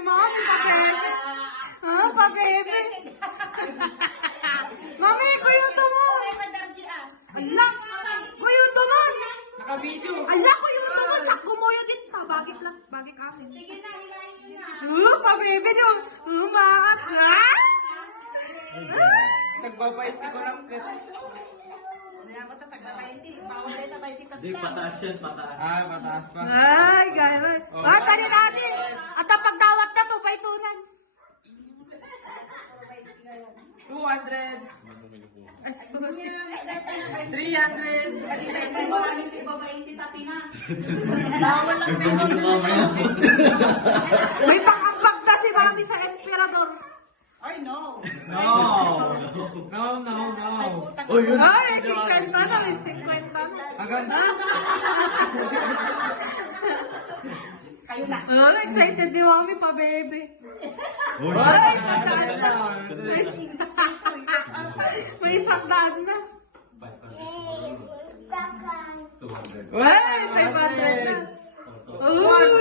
si Mami, pa-bebe. Pa-bebe. Mami, kuyuto mo. Ala, kuyuto mo. Naka-video. Ala, kuyuto mo. Sakto mo yun din. Bakit lang, bakit akin? Sige na, hilahin nyo na. Pa-bebe nyo. Makat. Nagbabait ko lang. Kaya ko ta sagda 20. Bawal na 20 Hindi, pataas yan, pataas. Ah, mataas pa. Ay, gano'n. Tali natin. At ang pagtawag na to, paitunan. 200. Ay, sorry. 300. Hindi ba 20 sa Pinas? Bawal lang May pang-ambag na si Mami sa emperador. Ay, no. No. No, no, no. Oh, yun. Ay, 50 na, may 50 na. Agad. Kayo na. Excited ni Mami pa, baby. Oh, Ay, shit. may isang daan na. 200. Ay, 500 na. Uy!